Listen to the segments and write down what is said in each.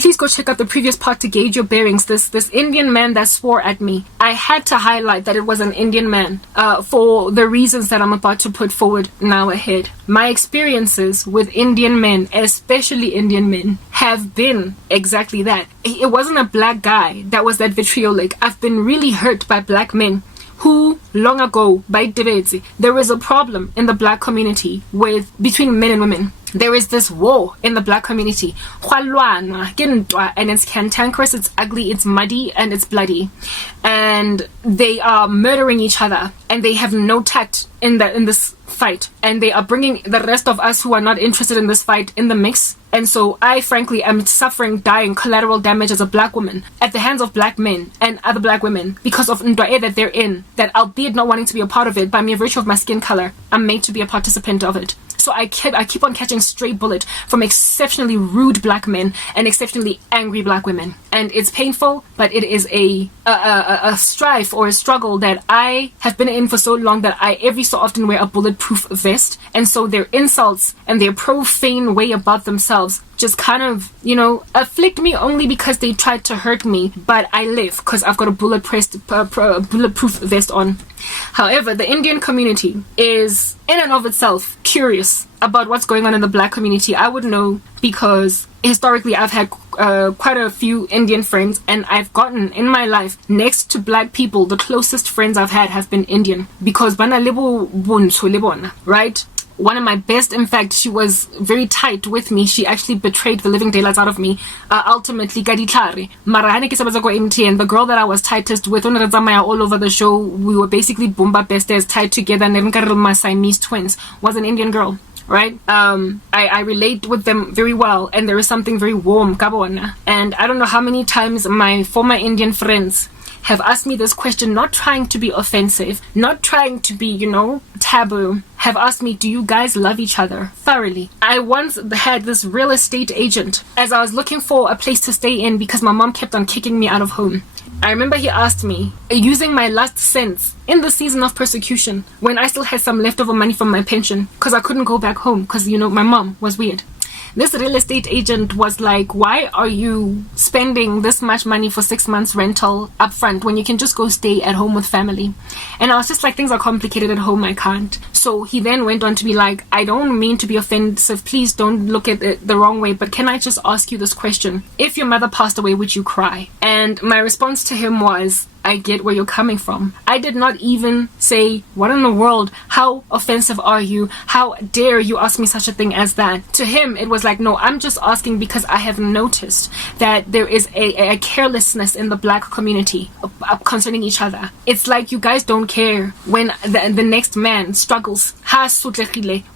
Please go check out the previous part to gauge your bearings. This Indian man that swore at me, I had to highlight that it was an Indian man for the reasons that I'm about to put forward now ahead. My experiences with Indian men, especially Indian men, have been exactly that. It wasn't a black guy that was that vitriolic. I've been really hurt by black men who long ago, by Debezi, there is a problem in the black community between men and women. There is this war in the black community. And it's cantankerous, it's ugly, it's muddy, and it's bloody. And they are murdering each other. And they have no tact in this fight. And they are bringing the rest of us who are not interested in this fight in the mix. And so I, frankly, am suffering, dying, collateral damage as a black woman at the hands of black men and other black women because of Ndwae that they're in. That albeit not wanting to be a part of it, by mere virtue of my skin color, I'm made to be a participant of it. So I keep on catching stray bullet from exceptionally rude black men and exceptionally angry black women. And it's painful, but it is a strife or a struggle that I have been in for so long that I every so often wear a bulletproof vest. And so their insults and their profane way about themselves just kind of, afflict me only because they tried to hurt me. But I live because I've got a bulletproof vest on. However, the Indian community is in and of itself curious about what's going on in the black community. I would know because historically I've had quite a few Indian friends, and I've gotten in my life, next to black people, the closest friends I've had have been Indian because bana lebo bunso lebona, right? One of my best, in fact, she was very tight with me. She actually betrayed the living daylights out of me. Ultimately, Gaditlare. Marahane Kisabazako MTN, the girl that I was tightest with, all over the show, we were basically Bumba besties tied together. My Siamese twins was an Indian girl. Right? I relate with them very well, and there is something very warm, Kabona. And I don't know how many times my former Indian friends have asked me this question, not trying to be offensive, not trying to be, taboo, have asked me, do you guys love each other thoroughly? I once had this real estate agent as I was looking for a place to stay in because my mom kept on kicking me out of home. I remember he asked me, using my last cents in the season of persecution, when I still had some leftover money from my pension, because I couldn't go back home because, my mom was weird. This real estate agent was like, why are you spending this much money for 6 months rental up front when you can just go stay at home with family? And I was just like, things are complicated at home, I can't. So he then went on to be like, I don't mean to be offensive, please don't look at it the wrong way, but can I just ask you this question? If your mother passed away, would you cry? And my response to him was, I get where you're coming from. I did not even say, what in the world? How offensive are you? How dare you ask me such a thing as that? To him, it was like, no, I'm just asking because I have noticed that there is a carelessness in the black community concerning each other. It's like you guys don't care when the next man struggles.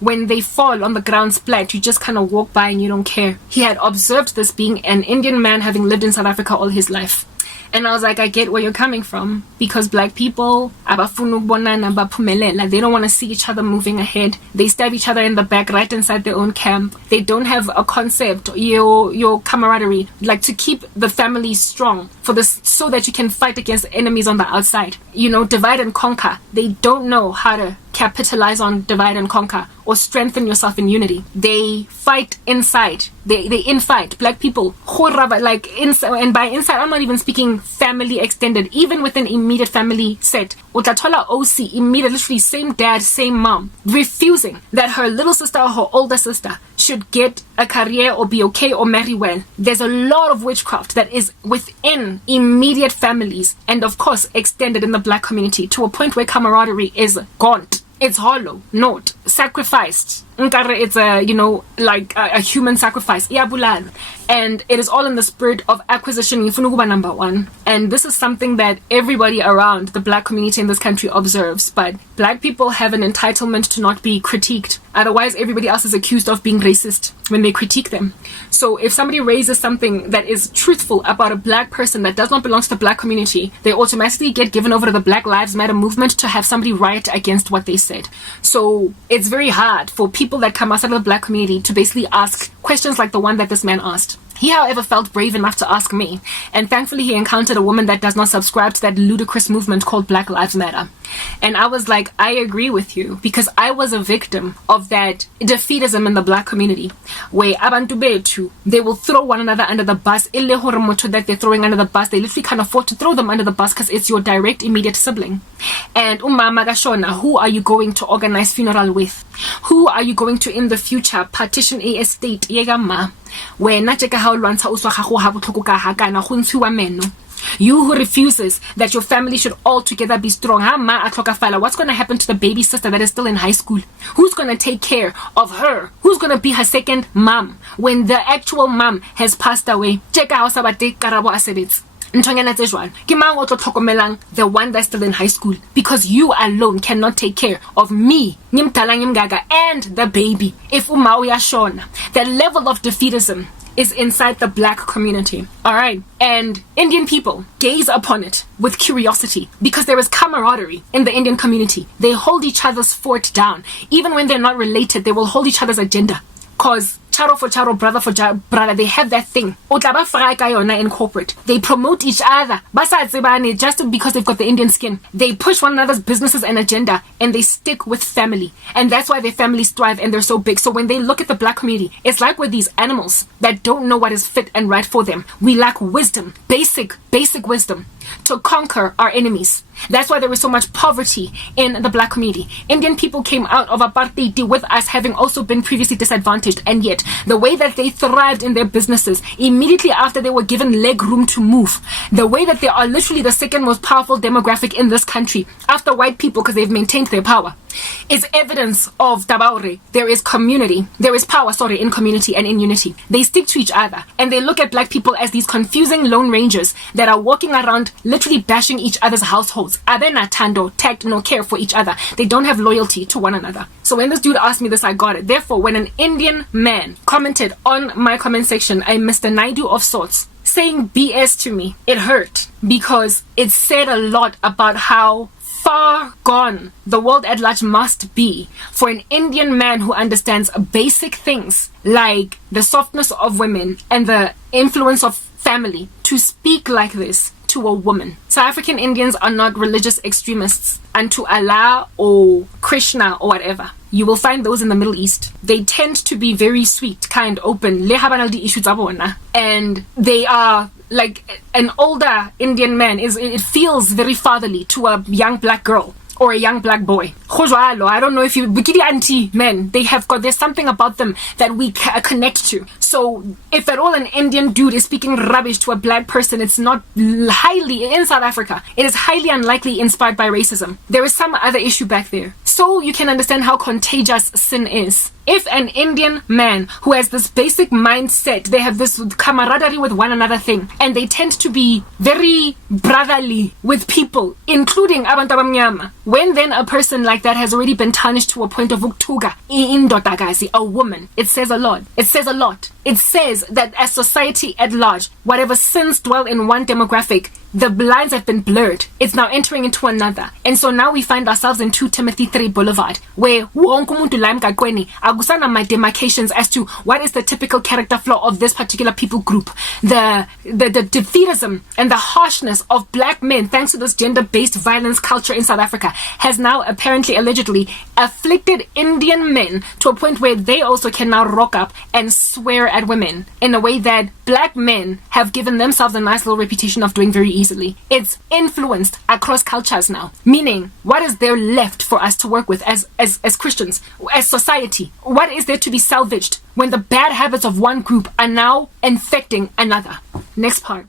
When they fall on the ground splat, you just kind of walk by and you don't care. He had observed this being an Indian man having lived in South Africa all his life. And I was like, I get where you're coming from, because black people, they don't want to see each other moving ahead. They stab each other in the back right inside their own camp. They don't have a concept, your camaraderie, like to keep the family strong for this, so that you can fight against enemies on the outside. Divide and conquer. They don't know how to capitalize on divide and conquer or strengthen yourself in unity. They fight inside. They infight. Black people, like inside, and by inside I'm not even speaking family extended, even within immediate family set. Utatola OC, immediate, literally same dad, same mom, refusing that her little sister or her older sister should get a career or be okay or marry well. There's a lot of witchcraft that is within immediate families, and of course extended in the black community, to a point where camaraderie is gaunt. It's hollow, not sacrificed. It's a human sacrifice. And it is all in the spirit of acquisition. Number one. And this is something that everybody around the black community in this country observes. But black people have an entitlement to not be critiqued. Otherwise, everybody else is accused of being racist when they critique them. So if somebody raises something that is truthful about a black person that does not belong to the black community, they automatically get given over to the Black Lives Matter movement to have somebody riot against what they said. So it's very hard for people that come outside of the black community to basically ask questions like the one that this man asked. He, however, felt brave enough to ask me, and thankfully he encountered a woman that does not subscribe to that ludicrous movement called Black Lives Matter. And I was like, I agree with you, because I was a victim of that defeatism in the black community, where abantu bethu, they will throw one another under the bus. Ile hore motho that they're throwing under the bus, they literally can't afford to throw them under the bus because it's your direct immediate sibling. And umama gashona, who are you going to organize funeral with? Who are you going to in the future partition a estate yegama where nacheka ha lwantsha uswa gago ha botlhoko ka ha kana go ntshiwa meno? You who refuses that your family should all together be strong. What's going to happen to the baby sister that is still in high school? Who's going to take care of her? Who's going to be her second mom when the actual mom has passed away? The one that's still in high school, because you alone cannot take care of me and the baby. If the level of defeatism is inside the black community. Alright. And Indian people gaze upon it with curiosity, because there is camaraderie in the Indian community. They hold each other's fort down. Even when they're not related, they will hold each other's agenda. Cause charo for charo, brother for brother, they have that thing. In corporate, they promote each other just because they've got the Indian skin. They push one another's businesses and agenda, and they stick with family, and that's why their families thrive and they're so big. So when they look at the black community, it's like we're these animals that don't know what is fit and right for them. We lack wisdom, basic wisdom to conquer our enemies. That's why there is so much poverty in the black community. Indian people came out of apartheid with us having also been previously disadvantaged, and yet the way that they thrived in their businesses immediately after they were given leg room to move, the way that they are literally the second most powerful demographic in this country after white people because they've maintained their power, is evidence of tabaure. There is community, there is power, in community and in unity. They stick to each other, and they look at black people as these confusing lone rangers that are walking around literally bashing each other's households. Abena tando, tact, no care for each other. They don't have loyalty to one another. So when this dude asked me this, I got it. Therefore, when an Indian man commented on my comment section, a Mr. Naidu of sorts, saying BS to me, it hurt, because it said a lot about how far gone the world at large must be for an Indian man who understands basic things like the softness of women and the influence of family to speak like this to a woman. South African Indians are not religious extremists unto Allah or Krishna or whatever. You will find those in the Middle East. They tend to be very sweet, kind, open. And they are like an older Indian man. It feels very fatherly to a young black girl or a young black boy. I don't know if you bikini auntie men, there's something about them that we connect to. So if at all an Indian dude is speaking rubbish to a black person, it's not highly, in South Africa, it is highly unlikely inspired by racism. There is some other issue back there. So you can understand how contagious sin is. If an Indian man who has this basic mindset, they have this camaraderie with one another thing, and they tend to be very brotherly with people, including abantu abamnyama. When then a person like that has already been tarnished to a point of uktuga, indodagazi, a woman, it says a lot. It says a lot. It says that as society at large, whatever sins dwell in one demographic, the lines have been blurred. It's now entering into another. And so now we find ourselves in 2 Timothy 3 Boulevard, where agusana my demarcations as to what is the typical character flaw of this particular people group. The defeatism and the harshness of black men, thanks to this gender-based violence culture in South Africa, has now apparently, allegedly, afflicted Indian men to a point where they also can now rock up and swear at women in a way that black men have given themselves a nice little reputation of doing very easily. It's influenced across cultures now. Meaning, what is there left for us to work with as Christians, as society? What is there to be salvaged when the bad habits of one group are now infecting another? Next part.